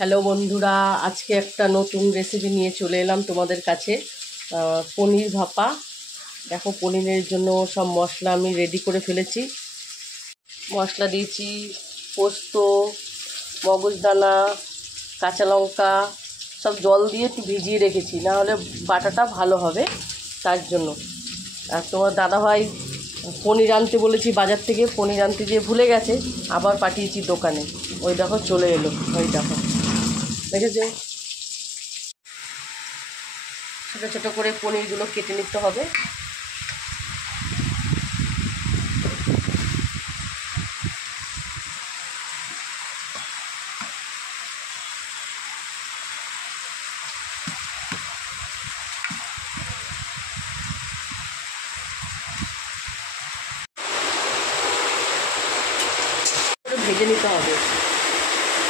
Hello বন্ধুরা, আজকে একটা নতুন রেসিপি নিয়ে চলে এলাম তোমাদের কাছে। পনির ভাপা। দেখো, পনিরের জন্য সব মশলা আমি রেডি করে ফেলেছি। মশলা দিয়েছি পোস্ত, মগজদানা, কাঁচা লঙ্কা, সব জল দিয়ে একটু ভিজিয়ে রেখেছি, না হলে বাটাটা ভালো হবে তার জন্য। আর তোমার দাদাভাই পনির আনতে বলেছি বাজার থেকে, পনির আনতে গিয়ে ভুলে গেছে, আবার পাঠিয়েছি দোকানে। ওই দেখো চলে এলো, ওই দেখো দেখেছো। ছোটো ছোটো করে পনিরগুলো কেটে নিতে হবে। ভেজে নিতে হবে,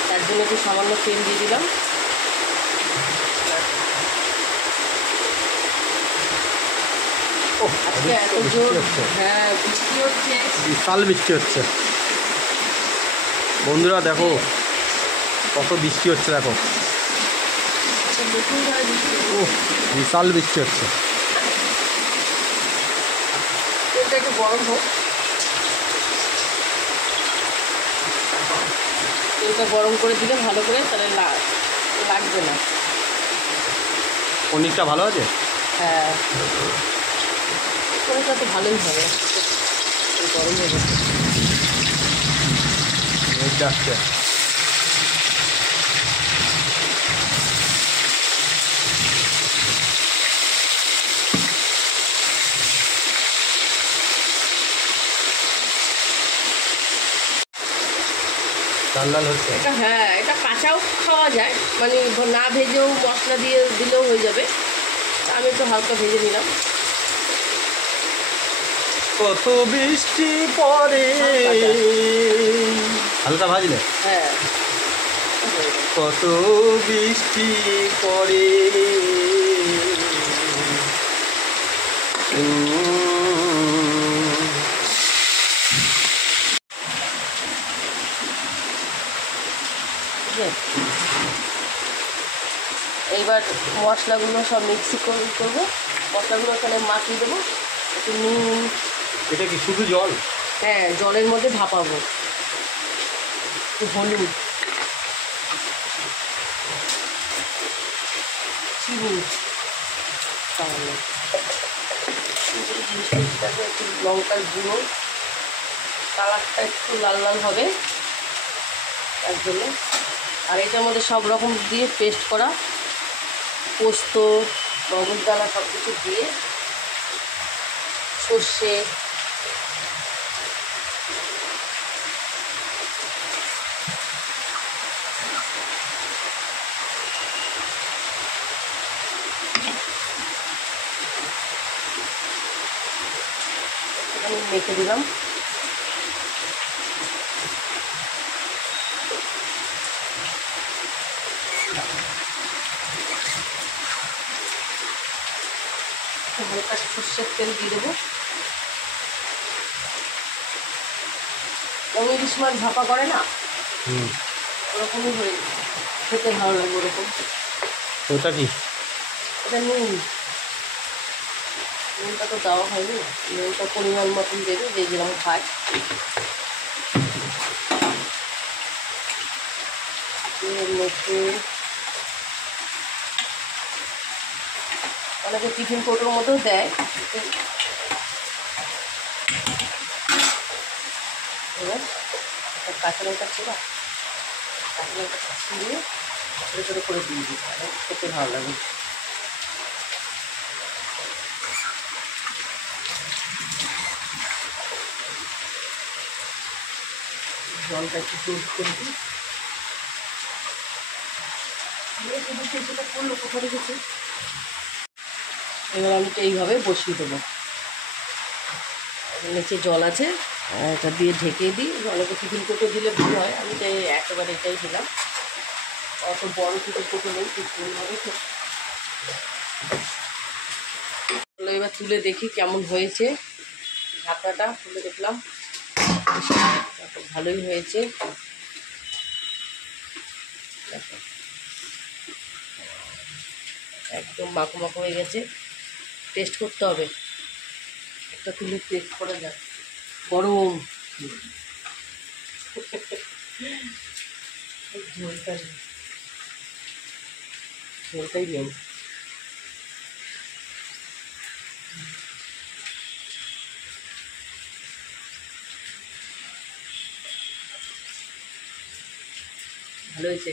তার জন্য একটু সামান্য তেল দিয়ে দিলাম। আজকে এত জোর, হ্যাঁ বৃষ্টি হচ্ছে, বিশাল বৃষ্টি হচ্ছে বন্ধুরা, দেখো কত বৃষ্টি হচ্ছে, দেখো বিশাল বৃষ্টি হচ্ছে। তেলটা একটু গরম হোক, তেলটা গরম করে দিলে ভালো করে, তাহলে লাগবে না। পনিরটা ভালো আছে? হ্যাঁ, পনিরটা তো ভালোই হবে, গরম হয়ে গেছে। যাচ্ছে লাল লাল হচ্ছে এটা, হ্যাঁ এটা কাঁচাও খাওয়া যায়, মানে না ভেজেও মশলা দিয়ে দিলেও হয়ে যাবে। আমি একটু হালকা ভেজে নিলাম। কত বৃষ্টি পড়ে, হালকা ভাজলে, হ্যাঁ কত বৃষ্টি পড়ে, এইবার মশলাগুলো সব মিক্সি করবো। মশলাগুলো এখানে মাখিয়ে দেবো, একটু নুন। এটা কি শুধু জল? হ্যাঁ, জলের মধ্যে ভাপাবো। একটু হলুদ, চিনি সামান্য, একটু লঙ্কার গুঁড়ো, কালারটা একটু লাল লাল হবে তার জন্য। আর এটার মধ্যে সব রকম দিয়ে পেস্ট করা, পোস্ত, মগজদানা সব কিছু দিয়ে, সর্ষে, আমি মেখে দিলাম। হালকা সর্ষের তেল দিয়ে দেবো। ইলিশ মাছ ভাপা করে না, ওরকমই হয়ে খেতে ভালো লাগে ওরকম। ওটা কি? এটা নুন, নুনটা তো দেওয়া হয়নি, নুনটা পরিমাণ মতন দেবে, যে যেরকম খায়। মেখে অনেকে টিফিন কৌটোর মধ্যেও দেয়। এবার কাঁচা লঙ্কা ছিল, কাঁচা লঙ্কাটা ছিঁড়ে ছোটো ছোটো করে দিয়ে দিই, খেতে ভালো লাগে। জলটা একটু চেঞ্জ করে দিই। সেটা করলো কোথা রেখেছে। এবার আমি তো এইভাবে বসিয়ে দেবো। নিচে জল আছে, এটা দিয়ে ঢেকে দিই। অনেকে টিফিন কোটো দিলে ভালো হয়, আমি তো একেবারে এটাই দিলাম। অত বড় টিফিন কোটো নেই, এইভাবে। এবার তুলে দেখি কেমন হয়েছে। ঢাকাটা খুলে দেখলাম, ভালোই হয়েছে। দেখো একদম মাখো মাখো হয়ে গেছে। টেস্ট করতে হবে, একটা তুলে টেস্ট করা যাক। গরম ঝোলটা ঝোলটাই নেই। ভালো হয়েছে।